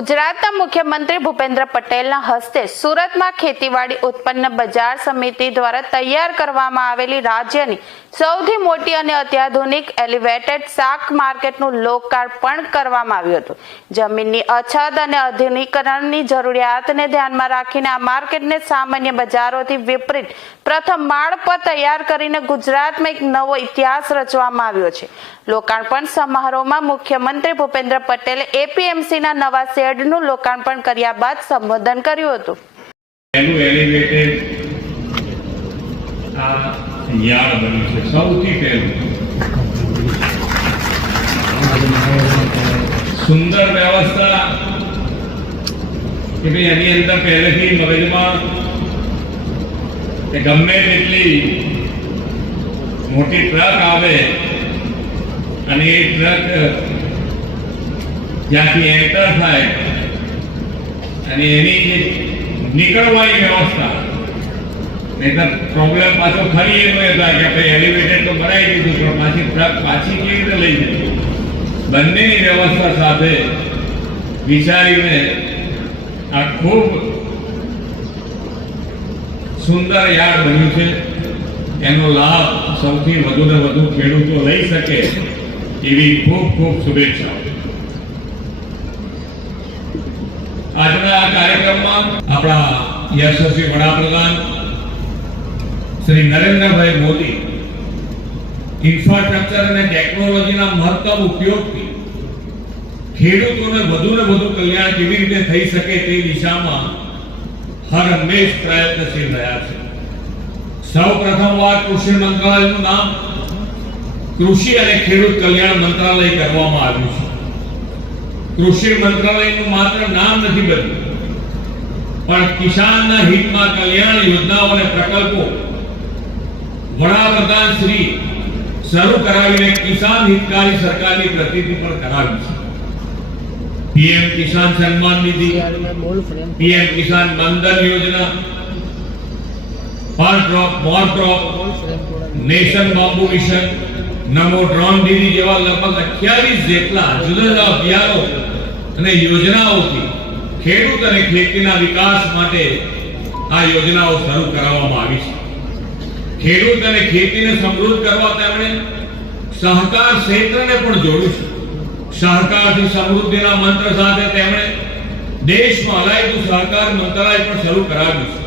ગુજરાતના મુખ્યમંત્રી ભૂપેન્દ્ર પટેલના હસ્તે સુરતમાં ખેતીવાડી ઉત્પન્ન બજાર સમિતિ દ્વારા તૈયાર કરવામાં આવેલી રાજ્યની સૌથી મોટી અને અત્યાધુનિક એલિવેટેડ શાક માર્કેટનું લોકાર્પણ કરવામાં આવ્યું હતું। જમીનની અછત અને આધુનિકીકરણની જરૂરિયાતને ધ્યાનમાં રાખીને આ માર્કેટને સામાન્ય બજારોથી વિપરીત પ્રથમ માળ પર તૈયાર કરીને ગુજરાતમાં એક નવો ઇતિહાસ રચવામાં આવ્યો છે। લોકાર્પણ સમારોહમાં મુખ્યમંત્રી ભૂપેન્દ્ર પટેલે એપીએમસીના નવા શેડનું લોકાર્પણ કર્યા બાદ સંબોધન કર્યું હતું। યાર્ડ બન્યું છે સૌથી પહેલું સુંદર વ્યવસ્થા કે ભાઈ એની અંદર પહેલેથી મગજમાં કે ગમે તેટલી મોટી ટ્રક આવે અને એ ટ્રક જ્યાંથી એન્ટર થાય અને એની જે નીકળવાની વ્યવસ્થા નહીતર પ્રોબ્લેમ પાછો ફરી એનો એ થાય કે ભાઈ એલિવેટેડ તો બનાવી દીધું પણ પાછી ટ્રક પાછી કેવી રીતે લઈ જતી બંનેની વ્યવસ્થા સાથે વિચારીને આ ખૂબ સુંદર યાર્ડ બન્યું છે। એનો લાભ સૌથી વધુ ને વધુ ખેડૂતો લઈ શકે એવી ખૂબ ખૂબ શુભેચ્છાઓ। આજના આ કાર્યક્રમમાં આપણા યશસ્વી વડાપ્રધાન શ્રી નરેન્દ્રભાઈ મોદી ઇન્ફ્રાસ્ટ્રક્ચર અને ટેકનોલોજીના મહત્તમ ઉપયોગથી ખેડૂતોને વધુ ને વધુ કલ્યાણ કેવી રીતે થઈ શકે તે દિશામાં હર હંમેશ પ્રયત્નશીલ રહ્યા છે। સૌ પ્રથમવાર કૃષિ મંત્રાલયનું નામ કૃષિ અને ખેડૂત કલ્યાણ મંત્રાલય કરવામાં આવ્યું છે। કૃષિ મંત્રાલયનું માત્ર નામ નથી બદલ્યું પણ કિસાનના હિતમાં કલ્યાણ યોજનાઓ અને પ્રકલ્પો વડાપ્રધાન શ્રી શરૂ કરાવીને કિસાન હિતકારી સરકારની પ્રતિનિધિ પણ કરાવી છે। પીએમ કિસાન સન્માન નિધિ, પીએમ કિસાન મનધન યોજના, પર ડ્રોપ મોર ક્રોપ, નેશન બાંબુ મિશન, નમો ડ્રોન દીદી જેવા લગભગ 28 જેટલા જુદા જુદા અભિયાનો અને યોજનાઓથી ખેડૂત અને ખેતીના વિકાસ માટે આ યોજનાઓ શરૂ કરવામાં આવી છે। ખેડૂત અને ખેતીને સમૃદ્ધ કરવા તેમણે સહકાર ક્ષેત્રને પણ જોડ્યું છે। સહકારથી સમૃદ્ધિના મંત્ર સાથે તેમણે દેશમાં અલાયદું સહકાર મંત્રાલય પણ શરૂ કરાવ્યું છે।